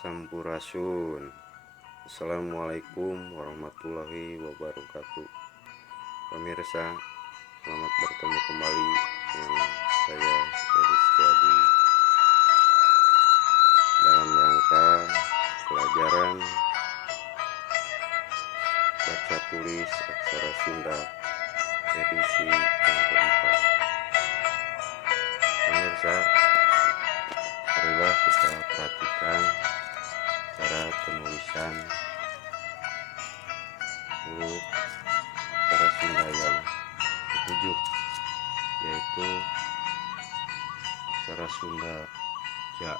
Sampurasun. Assalamualaikum warahmatullahi wabarakatuh. Pemirsa, selamat bertemu kembali dengan saya Edi Setiadi dalam rangka pelajaran baca tulis aksara Sunda edisi yang keempat. Pemirsa, marilah kita perhatikan cara penulisan huruf aksara Sunda yang ketujuh, yaitu aksara Sunda Ja.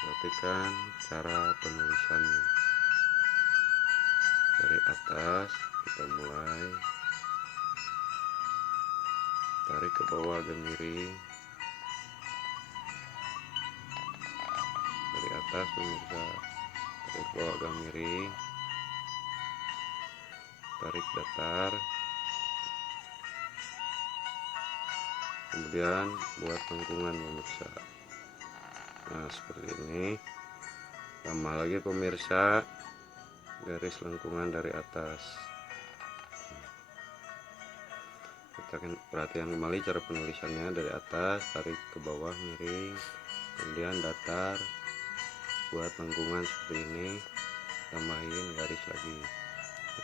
Perhatikan cara penulisannya. Dari atas kita mulai, tarik ke bawah agak miring. Dari atas pemirsa, tarik ke bawah agak miring, tarik datar, kemudian buat lengkungan pemirsa. Nah, seperti ini. Tambah lagi pemirsa, garis lengkungan dari atas. Kita perhatikan kembali cara penulisannya. Dari atas tarik ke bawah miring, kemudian datar, buat lengkungan seperti ini, tambahin garis lagi.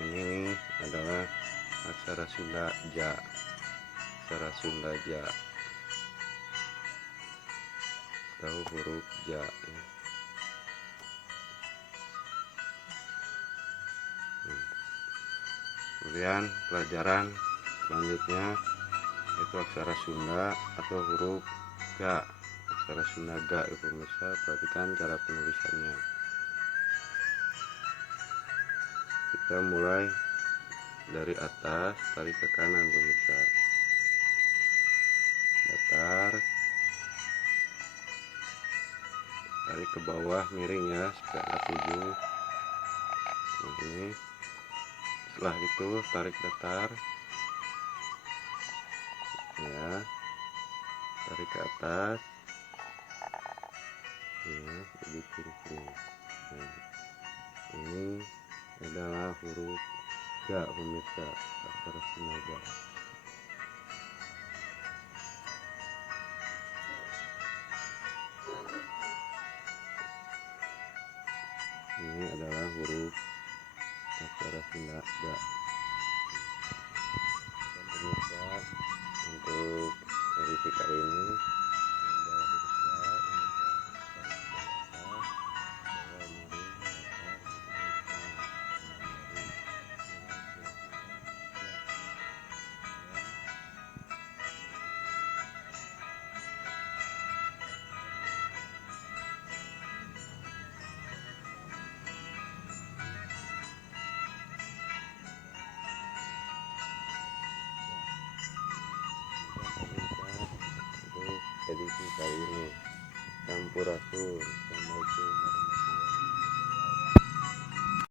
Ini nih adalah aksara Sunda Ja. Aksara Sunda Ja atau huruf Ja ya. Kemudian pelajaran selanjutnya itu aksara Sunda atau huruf Ga. Aksara Sunda Ga ya pemirsa, perhatikan cara penulisannya. Kita mulai dari atas, tarik ke kanan pemirsa, datar, tarik ke bawah miring ya supaya angka 7. Ini setelah itu tarik datar ya, tarik ke atas ya, bikin kering. Nah, ini adalah huruf Ga pemirsa, aksara Sunda Ga. Ini adalah huruf aksara Sunda Ga. Dan pemirsa, untuk edisi kali ini adalah huruf Ga. Edisi kali ini. Sampurasun. Assalamualaikum warahmatullahi wabarakatuh.